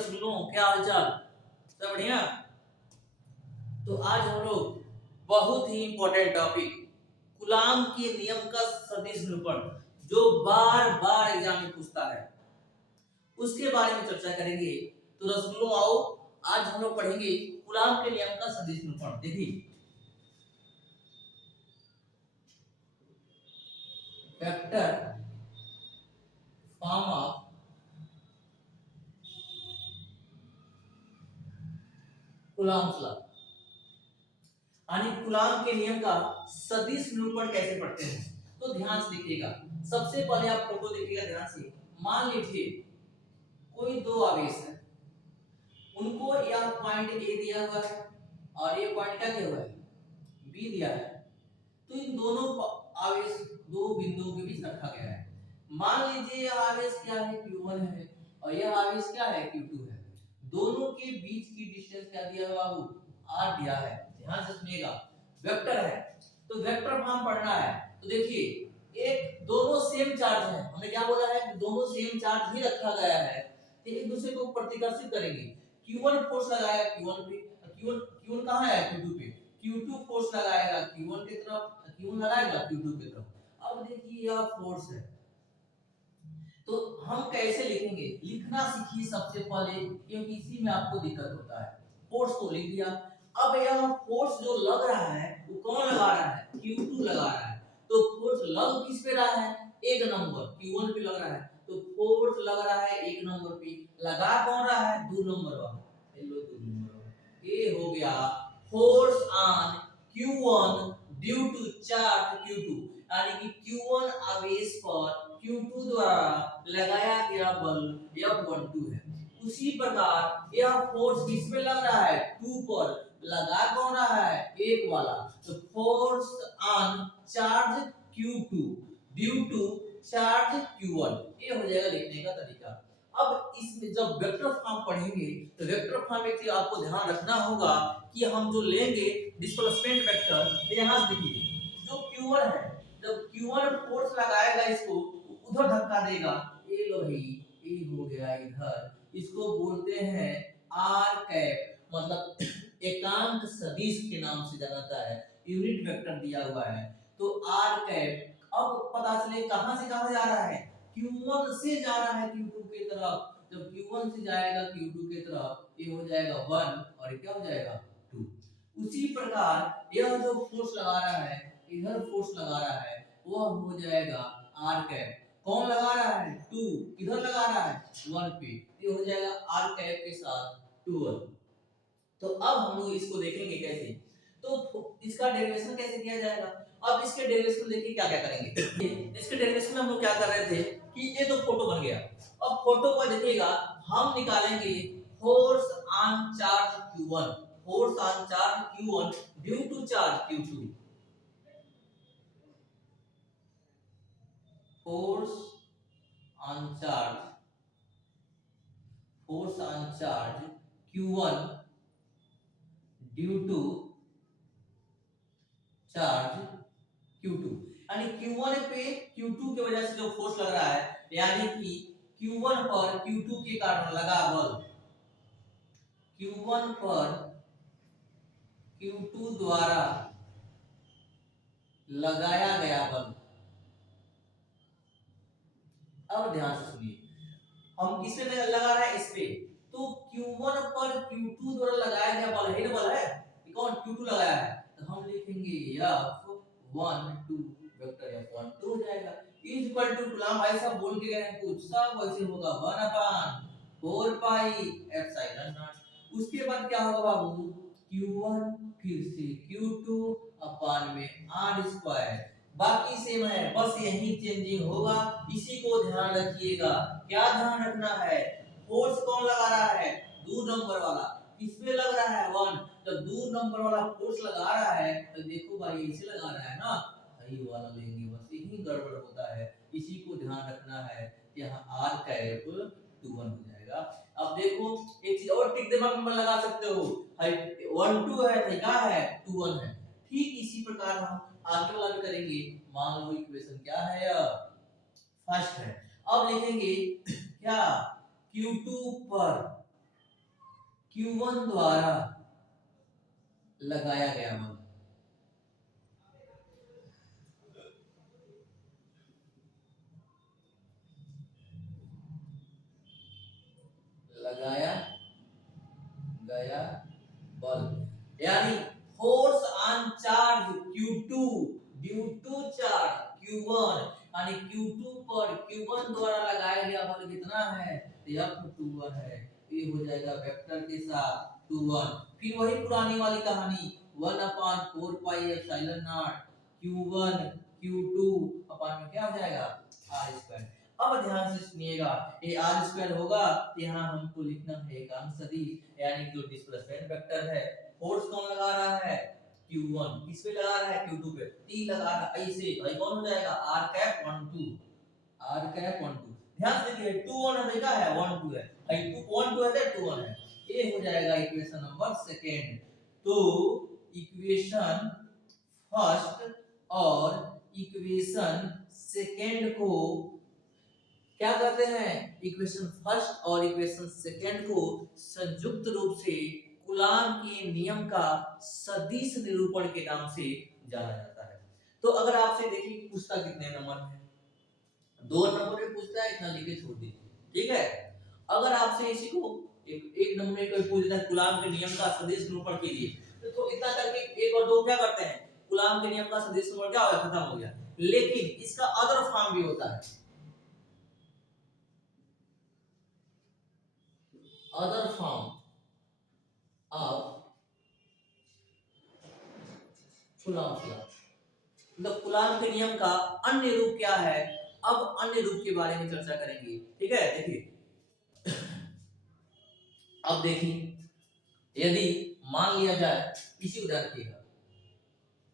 रसूलों, क्या हालचाल? सब बढ़िया। तो आज हम लोग बहुत ही इंपॉर्टेंट टॉपिक कूलाम के नियम का सदिश निरूपण, जो बार बार एग्जाम में पूछता है, उसके बारे में चर्चा करेंगे। तो रसूलों आओ, आज हम लोग पढ़ेंगे कूलाम के नियम का सदिश निरूपण। देखिए, vector form of coulombs law, यानी कूलाम के नियम का सदिश निरूपण कैसे पढ़ते हैं। तो ध्यान से देखिएगा। सबसे पहले आप फोटो देखिएगा ध्यान से। मान लीजिए कोई दो आवेश है, उनको यह पॉइंट ए दिया हुआ है और ये पॉइंट क्या दिया हुआ है, बी दिया है। तो इन दोनों आवेश दो बिंदुओं के बीच रखा गया है। मान लीजिए यह आवेश क्या है, Q1 है, और यह आवेश क्या है, Q2 है। दोनों के बीच की डिस्टेंस क्या दिया है बाबू, r दिया है। ध्यान से सुनिएगा। वेक्टर है तो वेक्टर फॉर्म पढ़ना है। तो देखिए, एक दोनों सेम चार्ज है, हमने क्या बोला है कि दोनों सेम चार्ज ही रखा गया है, तो एक दूसरे को प्रतिकर्षित करेंगे। Q1 फोर्स लगाया Q1 पे, Q1 कहां है, Q2 पे। Q2 फोर्स लगाएगा Q1 की तरफ, Q1 लगाएगा Q2 की तरफ। अब देखिए यह फोर्स है, तो हम कैसे लिखेंगे, लिखना सीखिए सबसे पहले, क्योंकि इसी में आपको दिक्कत होता है। फोर्स को लिख दिया। अब यह फोर्स जो लग रहा है वो कौन लगा रहा है, Q2 लगा रहा है। तो फोर्स लग किस पे रहा है, एक नंबर Q1 पे लग रहा है। तो फोर्स लग रहा है एक नंबर पे, लगा कौन रहा है, 2 नंबर वाला। लो 2 नंबर वाला, ये हो गया force on Q1 due to charge Q2, यानी कि Q1 आवेश पर Q2 द्वारा लगाया गया बल F12 है। उसी प्रकार यह फोर्स किस पे लग रहा है, 2 पर, लगा कौन रहा है, एक वाला। तो force on charge Q2 due to charge Q1, ये हो जाएगा लिखने का तरीका। अब इसमें जब वेक्टर फॉर्म पढ़ेंगे तो वेक्टर फॉर्म में आपको ध्यान रखना होगा कि हम जो लेंगे डिस्प्लेसमेंट वेक्टर, यहां देखिए जो Q1 है, जब Q1 फोर्स लगाएगा इसको, उधर धक्का देगा, ये लो भाई, ये हो गया इधर। इसको बोलते हैं आर कैप, मतलब एकांक सदिश के नाम से जाना जाता है। यूनिट वेक्टर दिया हुआ है तो आर कैप। अब पता चले कहां से कहां जा रहा है, Q1 से जा रहा है Q2 की तरफ। जब Q1 से जाएगा Q2 की तरफ, ये हो जाएगा 1 और क्या हो जाएगा 2। उसी प्रकार यह जो फोर्स लगा रहा है, इधर फोर्स लगा रहा है, वह हो जाएगा आर कैप। कौन लगा रहा है, 2, किधर लगा रहा है, 1 पे, ये हो जाएगा आर कैप के साथ 2। तो अब हम लोग इसको देखेंगे कैसे। तो इसका डेरिवेशन कैसे किया जाएगा। अब इसके डेरिवेशन देखिए क्या क्या करेंगे। इसके डेरिवेशन में हम लोग क्या कर रहे थे कि ये तो फोटो बन गया। अब फोटो को देखिएगा, हम निकालेंगे force on charge Q1, force on charge Q1 due to charge Q2, force on charge, force on charge Q1 due to charge Q2, यानी Q1 पे Q2 की वजह से जो फोर्स लग रहा है, यानी कि Q1 पर Q2 के कारण लगा बल, Q1 पर Q2 द्वारा लगाया गया बल। अब ध्यान से सुनिए, हम किस पे लगा रहा है, इस पे। तो Q1 पर Q2 द्वारा लगाया गया बल है, बल है, ये कौन, Q2 लगाया है। तो हम लिखेंगे F12 वेक्टर F12 हो जाएगा इज इक्वल टू, गुलाम भाई साहब बोल के गए हैं कुछ, सब वैसे होगा 1/4 पाई एप्सिलॉन नॉट। उसके बाद क्या होगा बाबू, Q1 फिर से Q2 अपान में R स्क्वायर, बाकी सेम है, बस यही चेंजिंग होगा। इसी को ध्यान रखिएगा। क्या ध्यान रखना है, फोर्स कौन लगा रहा है, 2 नंबर वाला, किसमें लग रहा है 1। जब 2 नंबर वाला फोर्स लगा रहा है तो देखो भाई ऐसे लगा रहा है ना, सही वाला लेंगे, बस यही गड़बड़ होता है। इसी को ध्यान रखना है। यहाँ R कैप 2 1 हो जाएगा। अब देखो एक चीज और टिक दिमाग में लगा सकते हो, 1 2 है तो क्या है, 2 1 है। ठीक इसी प्रकार हम आगे वाला भी करेंगे। मान लो इक्वेशन क्या है, फर्स्ट है। अब लिखेंगे क्या, Q2 पर Q1 द्वारा लगाया गया बल, लगाया गया बल, यानी force on charge Q2 due to charge Q1, यानी Q2 पर Q1 द्वारा लगाया गया बल कितना है, F21 है। ये हो जाएगा वेक्टर के साथ 21। फिर वही पुरानी वाली कहानी 1/4 pi epsilon not Q1 Q2 अपन में क्या हो जाएगा आर स्क्वायर। अब ध्यान से सुनिएगा, ये आर स्क्वायर होगा तो यहाँ हमको लिखना है एक अंश सदिश, यानी जो डिस्प्लेसमेंट वेक्टर है, फोर्स कौन लगा रहा है Q1, किस पे लगा रहा है Q2 पे, T लगा रहा है, ऐसे भाई कौन हो जाएगा r कैप 1 2, r कैप 1 2। ध्यान से देखिए 2 1 देखा है 1 2 है, भाई 2 1 2 है तो 2 1 है। ये हो जाएगा इक्वेशन नंबर सेकंड। तो इक्वेशन फर्स्ट और इक्वेशन सेकंड को क्या करते हैं, इक्वेशन फर्स्ट और इक्वेशन सेकंड को संयुक्त रूप से कूलाम के नियम का सदिश निरूपण के नाम से जाना जाता है। तो अगर आपसे देखिए पूछता कितने नंबर में, 2 नंबर में पूछता है, इतना लिखे छोड़ दीजिए, ठीक है। अगर आपसे इसी को एक नंबर में कोई पूछ देता है कूलाम के नियम का सदिश निरूपण कीजिए, तो इतना करके 1 और 2 क्या करते हैं, कूलाम के नियम का सदिश निरूपण क्या हो गया, खत्म हो गया। लेकिन इसका अदर फॉर्म भी होता है, other form of कूलाम का, मतलब कूलाम के नियम का अन्य रूप क्या है। अब अन्य रूप के बारे में चर्चा करेंगे, ठीक है। देखिए अब देखिए, यदि मान लिया जाए इसी उदाहरण के,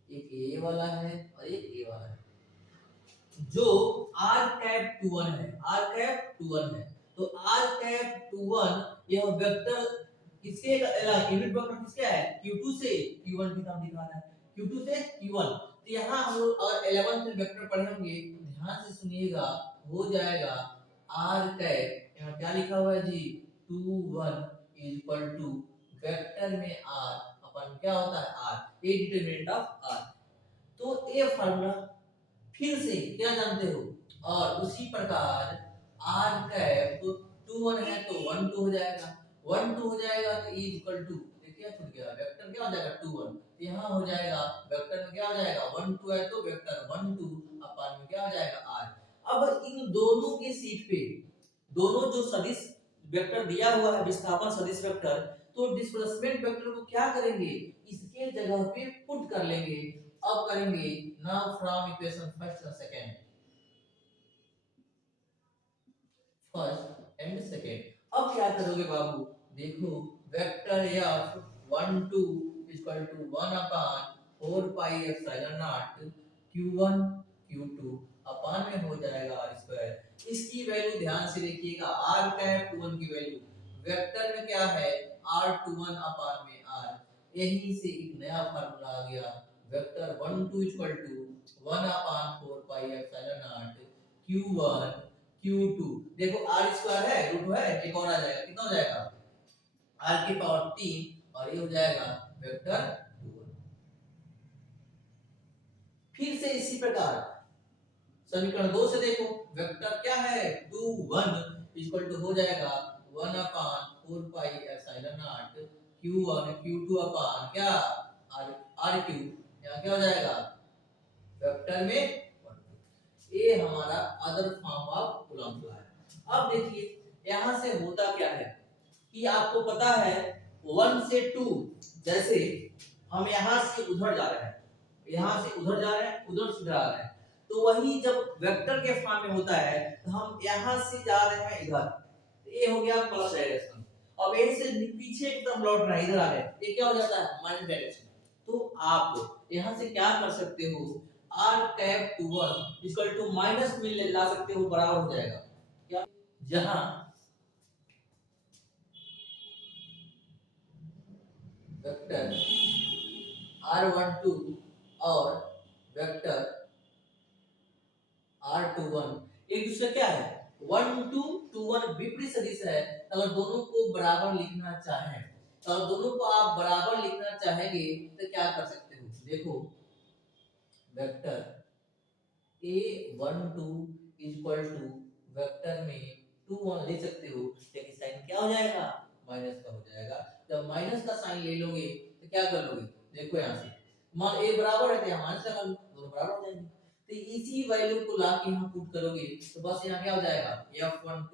एक ए वाला है और एक ए वाला है, जो r कैप 21 है, r कैप 21 है, तो r कैप 21 यह वेक्टर किसके यूनिट वेक्टर किसका है, Q2 से Q1 की तरफ दिखा रहा है, Q2 से Q1। तो यहाँ हम लोग अगर 11th में वेक्टर पढ़े होंगे, ध्यान से सुनिएगा, हो जाएगा r कैप, यहाँ क्या लिखा हुआ है जी 21 इक्वल टू वेक्टर में r अपन क्या होता है r, A determinant of r। तो ये फार्मूला फिर से क्या जानते हो, और उसी प्रकार r कैप तो 2 1 है तो 1 2 हो जाएगा, 1 2 हो जाएगा तो e इक्वल टू क्या छूट गया, वेक्टर क्या हो जाएगा 2 1, यहाँ हो जाएगा वेक्टर में क्या हो जाएगा 1 2 है तो वेक्टर 1 2 अपन में क्या हो जाएगा r। अब इन दोनों के सीट पे दोनों जो सदिश वेक्टर दिया हुआ है विस्थापन सदिश वेक्टर, तो डिस्प्लेसमेंट वेक्टर को क्या करेंगे, इसके जगह पे पुट कर लेंगे। अब करेंगे now from equation first and second, first and second. अब क्या करोगे बाबू, देखो vector f 1 2 equal to 1/4 pi epsilon not q1 q2 upon में हो जाएगा r स्क्वायर। इसकी वैल्यू ध्यान से देखिएगा, r कैप 21 की वैल्यू वेक्टर में क्या है r21 अपान में r, यहीं से एक नया फार्मूला आ गया, vector 1 2 equal to 1/4 pi epsilon not q1 q2। देखो r स्क्वायर है रूट है, एक और आ जाएगा, कितना हो जाएगा r की पावर 3 और ये हो जाएगा वेक्टर 2। फिर से इसी प्रकार समीकरण 2 से देखो, वेक्टर क्या है 2 1 इक्वल टू हो जाएगा 1/4 pi epsilon not q1 q2 अपान क्या r क्यूब, यहाँ क्या हो जाएगा वेक्टर में 1। ये हमारा other form of coulomb law है। अब देखिए यहाँ से होता क्या है कि आपको पता है 1 से 2, जैसे हम यहाँ से उधर जा रहे हैं, यहाँ से उधर जा रहे हैं, उधर से इधर आ रहे हैं, तो वही जब वेक्टर के फॉर्म में होता है तो हम यहाँ से जा रहे हैं इधर, तो ये हो गया प्लस डायरेक्शन। अब यहीं से पीछे की तरफ लौट रहा है, इधर आ रहे हैं, ये क्या हो जाता है माइनस डायरेक्शन। तो आप यहाँ से क्या कर सकते हो, r cap 21 equal to minus में ला सकते हो, बराबर हो जाएगा क्या, जहां वेक्टर r12 और वेक्टर r21 एक दूसरे क्या है 1 2 2 1 विपरीत सदिश है। अगर दोनों को बराबर लिखना चाहें और दोनों को आप बराबर लिखना चाहेंगे तो क्या कर सकते हो, देखो vector a12 equal to vector में 2 1 ले सकते हो, लेकिन साइन क्या हो जाएगा, माइनस का हो जाएगा। जब माइनस का साइन ले लोगे तो क्या कर लोगे, देखो यहाँ से मान a बराबर है तो यहाँ माइनस लगा लो, दोनों बराबर हो जाएंगे। तो इसी वैल्यू को लाके यहाँ पुट करोगे तो बस यहाँ क्या हो जाएगा, f12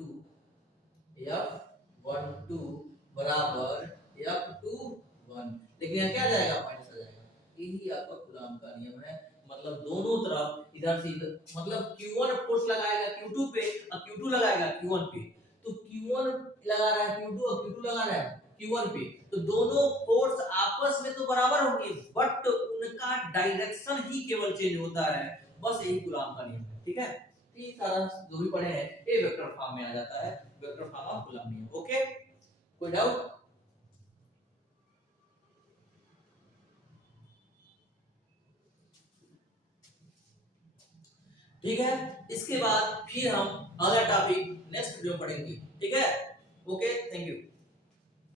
बराबर f21, लेकिन यहाँ क्या आ जाएगा, माइनस आ जाएगा। यही आपका कूलॉम का नियम है। मतलब दोनों तरफ इधर से इधर, मतलब Q1 फोर्स लगाएगा Q2 पे और Q2 लगाएगा Q1 पे, तो Q1 लगा रहा है Q2 और Q2 लगा रहा है Q1 पे, तो दोनों फोर्स आपस में तो बराबर होंगे बट उनका डायरेक्शन ही केवल चेंज होता है, बस यही कूलॉम का नियम है। ठीक है, ये सारा जो भी पढ़े हैं ये वेक्टर फॉर्म में आ जाता है, वेक्टर फॉर्म ऑफ कूलॉम नियम। ओके, कोई डाउट? ठीक है, इसके बाद फिर हम अगला टॉपिक नेक्स्ट वीडियो पढ़ेंगे। ठीक है, ओके, थैंक यू।